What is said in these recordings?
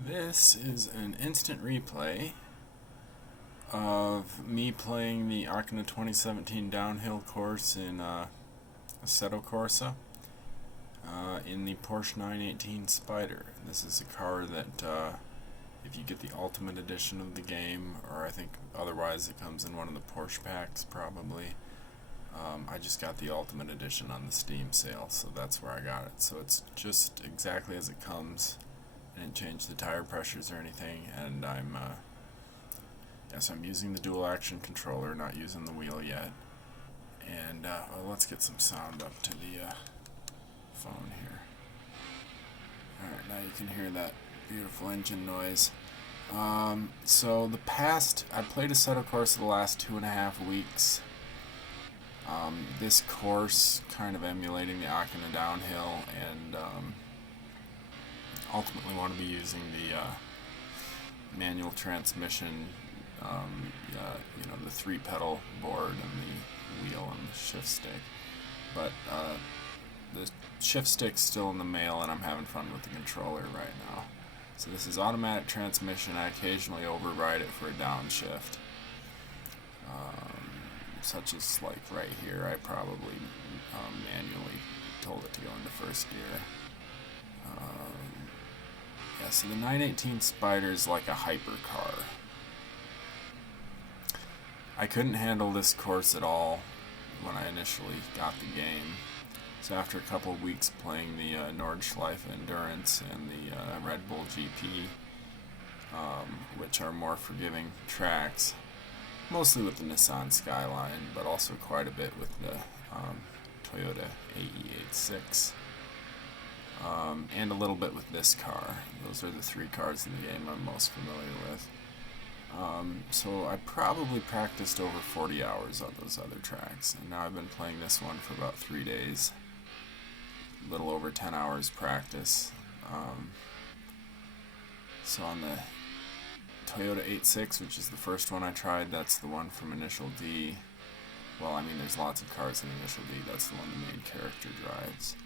This is an instant replay of me playing the Akina 2017 downhill course in Assetto Corsa in the Porsche 918 Spyder. This is a car that if you get the Ultimate Edition of the game, or I think otherwise it comes in one of the Porsche packs probably. I just got the Ultimate Edition on the Steam sale, so that's where I got it. So it's just exactly as it comes. I didn't change the tire pressures or anything, and I'm using the dual action controller, not using the wheel yet. And well, let's get some sound up to the phone here. Alright, now you can hear that beautiful engine noise. So I played Assetto Corsa the last 2.5 weeks. This course kind of emulating the Akina downhill, and ultimately want to be using the manual transmission, the 3-pedal board and the wheel and the shift stick. But the shift stick's still in the mail, and I'm having fun with the controller right now. So this is automatic transmission. I occasionally override it for a downshift. Such as like right here, I probably manually told it to go into first gear. So the 918 Spyder is like a hypercar. I couldn't handle this course at all when I initially got the game. So after a couple of weeks playing the Nordschleife Endurance and the Red Bull GP, which are more forgiving tracks, mostly with the Nissan Skyline, but also quite a bit with the Toyota AE86. And a little bit with this car. Those are the 3 cars in the game I'm most familiar with. So I probably practiced over 40 hours on those other tracks, and now I've been playing this one for about 3 days. A little over 10 hours practice. So on the Toyota 86, which is the first one I tried, that's the one from Initial D. Well, I mean, there's lots of cars in Initial D. That's the one the main character drives.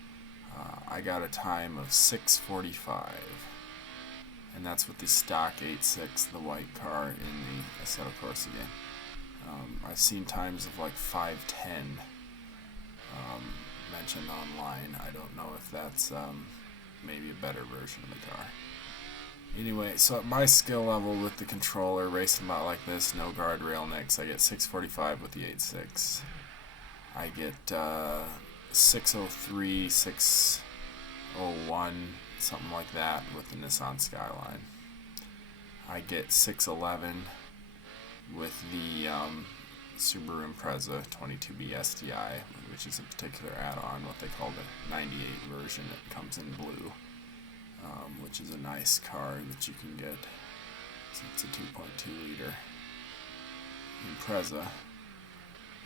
I got a time of 6:45, and that's with the stock 86, the white car in the Assetto Corsa game. I've seen times of like 5:10 mentioned online. I don't know if that's maybe a better version of the car. Anyway, so at my skill level with the controller, racing about like this, no guardrail nicks, I get 6:45 with the 86. I get 6:03, 6:01, something like that with the Nissan Skyline. I get 6:11 with the Subaru Impreza 22B STI, which is a particular add-on, what they call the 98 version. It comes in blue, which is a nice car that you can get. So it's a 2.2 liter Impreza.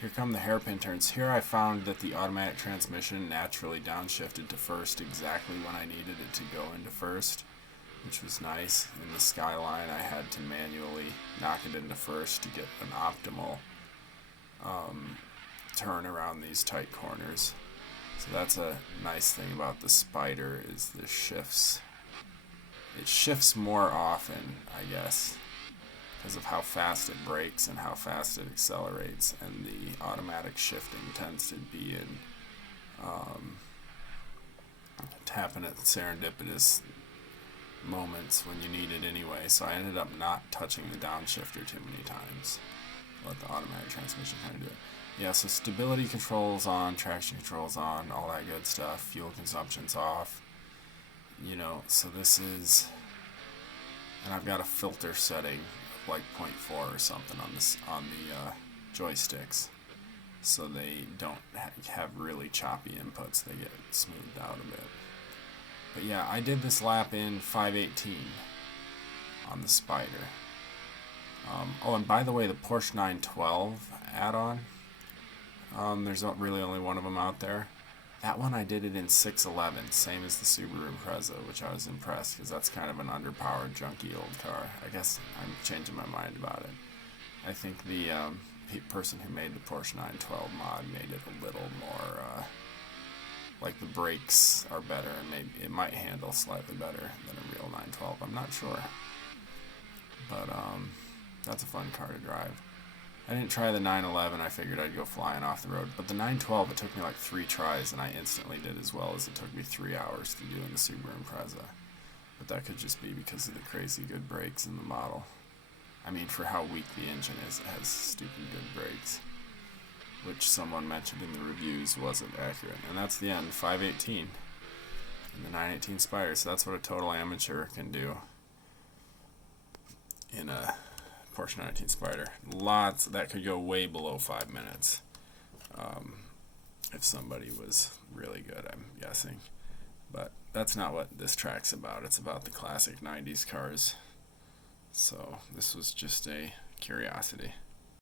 Here come the hairpin turns. Here I found that the automatic transmission naturally downshifted to first exactly when I needed it to go into first, which was nice. In the Skyline, I had to manually knock it into first to get an optimal turn around these tight corners. So that's a nice thing about the Spyder, is the shifts. It shifts more often, I guess, because of how fast it brakes and how fast it accelerates, and the automatic shifting tends to be in tapping at serendipitous moments when you need it anyway. So I ended up not touching the downshifter too many times. Let the automatic transmission kind of do it. Yeah, so stability controls on, traction controls on, all that good stuff. Fuel consumption's off. So this is, and I've got a filter setting like 0.4 or something on the joysticks, so they don't have really choppy inputs. They get smoothed out a bit. But yeah, I did this lap in 5:18 on the Spyder. And by the way, the Porsche 912 add-on, there's not really only one of them out there. That one I did it in 6:11, same as the Subaru Impreza, which I was impressed because that's kind of an underpowered, junky old car. I guess I'm changing my mind about it. I think the person who made the Porsche 912 mod made it a little more like the brakes are better, and maybe it might handle slightly better than a real 912. 912. I'm not sure. But that's a fun car to drive. I didn't try the 911. I figured I'd go flying off the road. But the 912, it took me like 3 tries, and I instantly did as well as it took me 3 hours to do in the Subaru Impreza. But that could just be because of the crazy good brakes in the model. I mean, for how weak the engine is, it has stupid good brakes, which someone mentioned in the reviews wasn't accurate. And that's the end, 518 in the 918 Spyder. So that's what a total amateur can do in a Porsche 918 Spyder. Lots that could go way below 5 minutes if somebody was really good, I'm guessing. But that's not what this track's about. It's about the classic 90s cars. So this was just a curiosity.